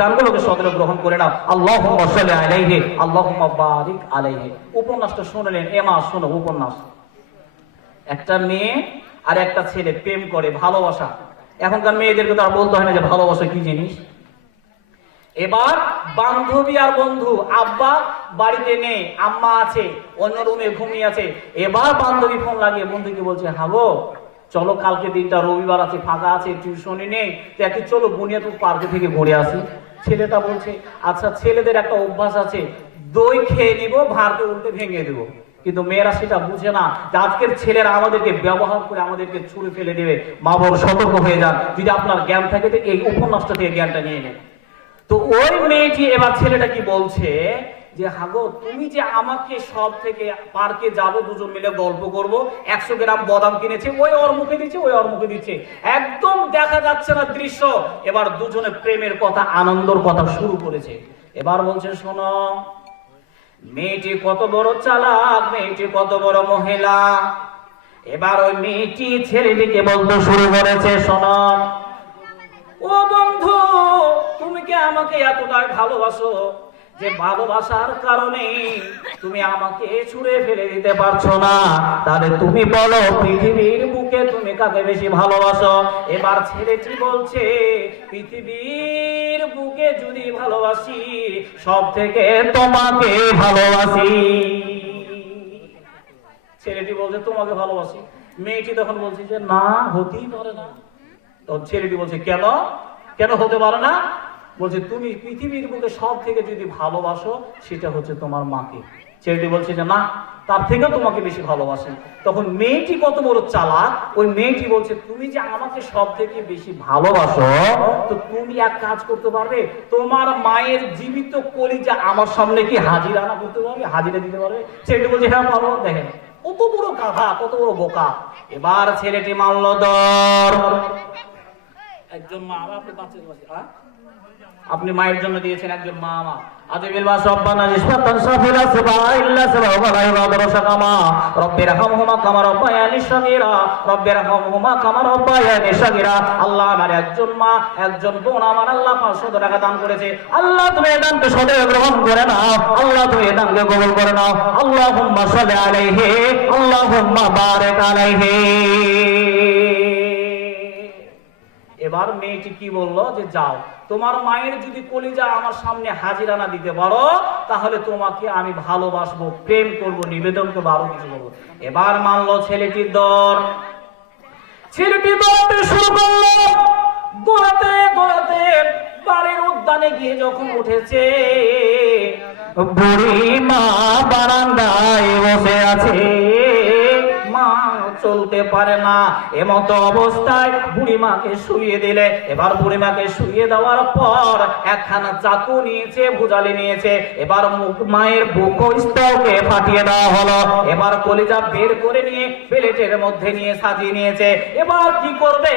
দানগুলোকে সদরে গ্রহণ করে নাও। আল্লাহ আলাইহি আল্লাহ বারিক আলাইহি। উপন্যাসটা শুনলেন এমা শোনো, উপন্যাস। একটা মেয়ে আর একটা ছেলে প্রেম করে, ভালোবাসা। এখনকার মেয়েদেরকে তো আর বলতে হয় না যে ভালোবাসা কি জিনিস। এবার বান্ধবী আর বন্ধু, আব্বা বাড়িতে নেই, আম্মা আছে, অন্য রুমে ঘুমিয়ে আছে। এবার বান্ধবী ফোন লাগিয়ে বন্ধুকে বলছে হ্যালো চলো কালকে দিনটা রবিবার আছে, ফাঁকা আছে, টিউশনই নেই। একটু চলো বুনিয়াদপুর পার্কে থেকে ঘুরে আসি। ছেলেটা বলছে আচ্ছা ছেলেদের একটা অভ্যাস আছে, দই খেয়ে নিব, ভারকে উল্টে ভেঙে দেব। কিন্তু মেয়েরা সেটা বুঝে না যে আজকের ছেলেরা আমাদেরকে ব্যবহার করে আমাদেরকে ছুড়ে ফেলে দেবে। মা বড় সতর্ক হয়ে যান, যদি আপনার জ্ঞান থাকে তো এই উপন্যাসটা থেকে জ্ঞানটা নিয়ে নেন। তো ওই মেয়েটি এবার ছেলেটা কি বলছে যে, হাগো, তুমি যে আমাকে সব থেকে পার্কে যাব, দুজন মিলে গল্প করব, একশো গ্রাম বাদাম কিনেছে, ওই ওর মুখে দিচ্ছে, ওই ওর মুখে দিচ্ছে। একদম দেখা যাচ্ছে না দৃশ্য। এবার দুজনে প্রেমের কথা, আনন্দর কথা শুরু করেছে। এবার বলছে, শোনো, মেয়েটি কত বড় চালাক, মেয়েটি কত বড় মহিলা। এবার ওই মেয়েটি ছেলেটিকে বলতে শুরু করেছে, শোনো, ও বন্ধু, তুমি কি আমাকে এতটাই ভালোবাসো? যে ভালোবাসার কারণে তুমি আমাকে ছুঁড়ে ফেলে দিতে পারছ না। তাহলে তুমি বলো, পৃথিবীর বুকে তুমি কাকে বেশি ভালোবাসো? এবার ছেলেটি বলছে, পৃথিবীর বুকে যদি ভালোবাসি সব থেকে তোমাকে ভালোবাসি। ছেলেটি বলছে, তোমাকে ভালোবাসি? মেয়েটি তখন বলছে যে, না, হতেই পারে না। তখন ছেলেটি বলছে, কেন? কেন হতে পারে না? বলছে, তুমি পৃথিবীর বুকে সব থেকে যদি ভালোবাসো, সেটা হচ্ছে তোমার মাকে। ছেলেটি বলছে যে, না, তার থেকেও তোমাকে বেশি ভালোবাসে। তখন মেয়েটি কত বড় চালাক, ওই মেয়েটি বলছে, তুমি যে আমাকে সব থেকে বেশি ভালোবাসো, তো তুমি এক কাজ করতে পারবে? তোমার মায়ের জীবিত কলিজা আমার সামনে কি হাজিরা না করতে পারবে? হাজিরা দিতে পারবে? ছেলেটি বলছে হ্যাঁ পারব। দেখেন, কত বড় গাধা, কত বড় বোকা। এবার ছেলেটি মানল দর। একজন মা আপনি হ্যাঁ? আপনি মায়ের জন্য দিয়েছেন একজন মা মা আল্লাহ আমার একজন মা, একজন আল্লাহ 500 টাকা দান করেছে। আল্লাহ তুমি গ্রহণ করে আল্লাহ তুমি এবার মেয়েটি কি বলল যে, যাও, তোমার মায়ের যদি কলিজা আমার সামনে হাজিরা না দিতে পারো, তাহলে তোমাকে আমি ভালোবাসবো, প্রেম করব, নিবেদন করব, আরও কিছু করব এবার মানলো ছেলেটির দর ছেলেটি দৌড়াতে শুরু করল। দৌড়াতে দৌড়াতে বাড়ির উদ্যানে গিয়ে যখন উঠেছে, বুড়ি মা বারান্দায় বসে আছে। চলতে পারে না। এমত অবস্থায় বুড়ি মাকে শুইয়ে দিলে। এবার বুড়ি মাকে শুইয়ে দেওয়ার পর একখানা চাকু নিয়েছে, ভুজালি নিয়েছে। এবার মুখ- মায়ের বুক ও স্তরকে ফাটিয়ে দেওয়া হলো। এবার কলিজা বের করে নিয়ে প্লেটের মধ্যে নিয়ে সাজিয়ে নিয়েছে। এবার কি করবে?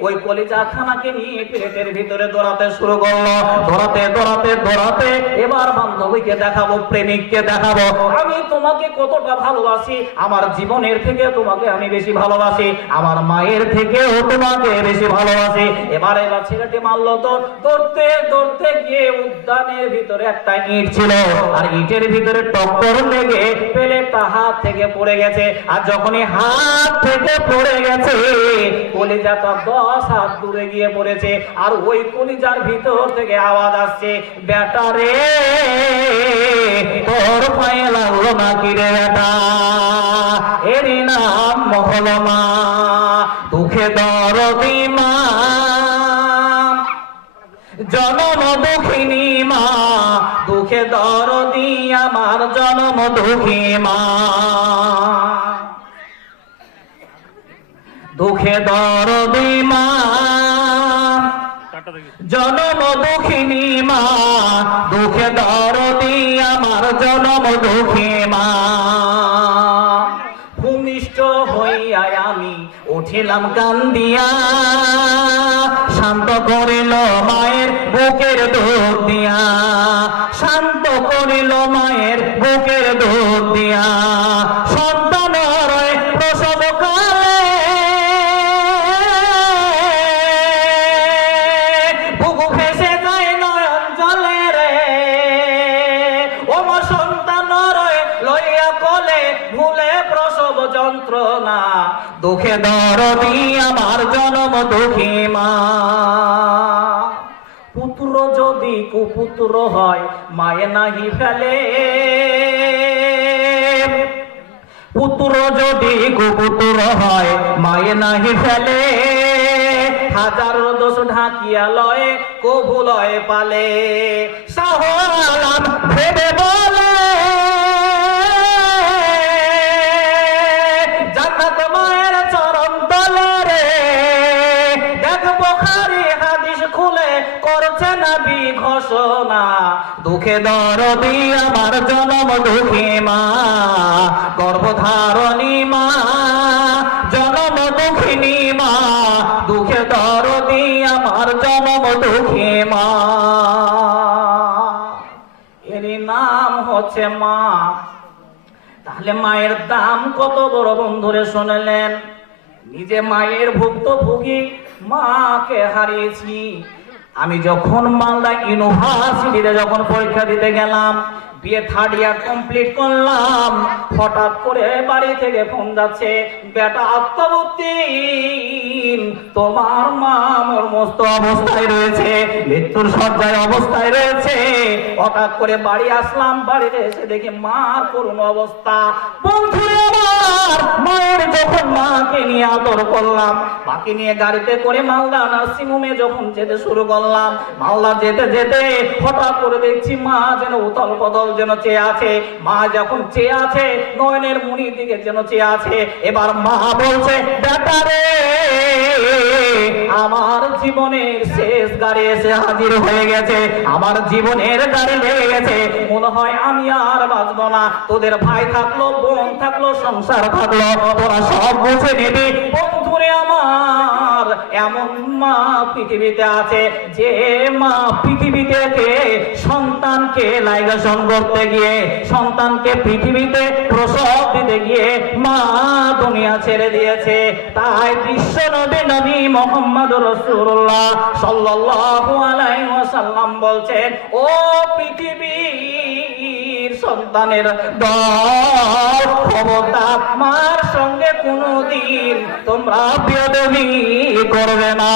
ওই কলিজা খানাকে নিয়ে প্লেটের ভিতরে দৌড়াতে শুরু করল। দৌড়াতে দৌড়াতে দৌড়াতে এবার বান্ধবীকে দেখাবো, প্রেমিককে দেখাবো। আমি তোমাকে কতটা ভালোবাসি। আমার জীবনের থেকে তোমাকে আমি বেশি ভালোবাসি। আমার মায়ের থেকেও তোমাকে বেশি ভালোবাসি। এবার এবার ছেলেটি মারলো তো দৌড়তে দৌড়তে গিয়ে উদ্যানের ভিতরে একটা ইট ছিল। আর ইটের ভিতরে টক্কর লেগে প্লেটটা হাত থেকে পড়ে গেছে। আর যখনই হাত থেকে পড়ে গেছে, কলিজাটা দশ হাত দূরে গিয়ে পড়েছে। আর ওই কলিজার ভিতর থেকে আওয়াজ আসছে বেটারে তোর পায়ে লাগল না কি রে বেটা? এরই নাম মহলমা দুঃখে দরদি মা জনম দুঃখিনী মা দুঃখে দরদি আমার জনম দুঃখী মা দুঃখে দরদি মা জনম দুঃখিনী মা দুঃখে দরদি আমার জনম দুঃখী মা বুঝিলাম কান দিয়া শান্ত করিল মায়ের বুকের দুধ দিয়া। শান্ত করিল মায়ের বুকের দুধ দিয়া। লইয়া কলে ভুলে প্র যন্ত্রণা, দুঃখে দরদি আমার জনম দুঃখী মা। পুত্র যদি কুপুত্র হয়, মায়ে নাহি ফেলে। পুত্র যদি কুপুত্র হয়, মায়ে নাহি ফেলে। হাজার দোষ ঢাকিয়া লয় কভু লয় পালে। বলে দুঃখে দরদি আমার জনম দুঃখী মা, গর্ভধারণী মা, জনম দুঃখিনী মা, দুঃখে দরদি আমার জনম দুঃখী মা। এরই নাম হচ্ছে মা। তাহলে মায়ের দাম কত বড় বন্ধুরে শুনলেন? নিজে মায়ের ভুক্তভোগী মাকে হারিয়েছি। যখন মালদা ইউনিভার্সিটিতে যখন পরীক্ষা দিতে গেলাম, বিয়ে থার্ড ইয়ার কমপ্লিট করলাম, হঠাৎ করে বাড়ি থেকে ফোন যাচ্ছে, বেটা আত্মবুদ্দিন তোমার মা মর্মস্ত অবস্থায় রয়েছে, মৃত্যুর সজ্জায় অবস্থায় রয়েছে। হঠাৎ করে বাড়ি আসলাম, বাড়িতে এসে দেখি মার করুণ অবস্থা। বন্ধুরে আমার মায়ের যখন মাকে নিয়ে আদর করলাম, মাকে নিয়ে গাড়িতে করে মালদা নার্সিং হোমে যখন যেতে শুরু করলাম, মালদা যেতে যেতে হঠাৎ করে দেখছি মা যেন উতল বদল যেন চেয়ে আছে। মা যখন চেয়ে আছে, নয়নের মুনির দিকে যেন চেয়ে আছে, এবার মা বলছে বেটারে আমার জীবনের শেষ গাড়ি এসে হাজির হয়ে গেছে, আমার জীবনের গাড়ি লেগে গেছে। মনে হয় আমি আর বাঁচবো না। তোদের ভাই থাকল, বোন থাকল, সংসার থাকল তোরা সব বুঝে নিবি। বন্ধুরে আমার এমন মা পৃথিবীতে আছে যে মা পৃথিবীতে সন্তানকে লাইগেশন করতে গিয়ে, সন্তানকে পৃথিবীতে প্রসব দিতে গিয়ে মা দুনিয়া ছেড়ে দিয়েছে। তাই বিশ্ব নবী নবী মোহাম্মদ রসুল্লাহ সাল্লাল্লাহু আলাইহি ওয়াসাল্লাম বলছেন, ও পৃথিবীর সন্তানের দল খবরদার মার সঙ্গে কোনোদিন তোমরা বিয়োদবি করবে না।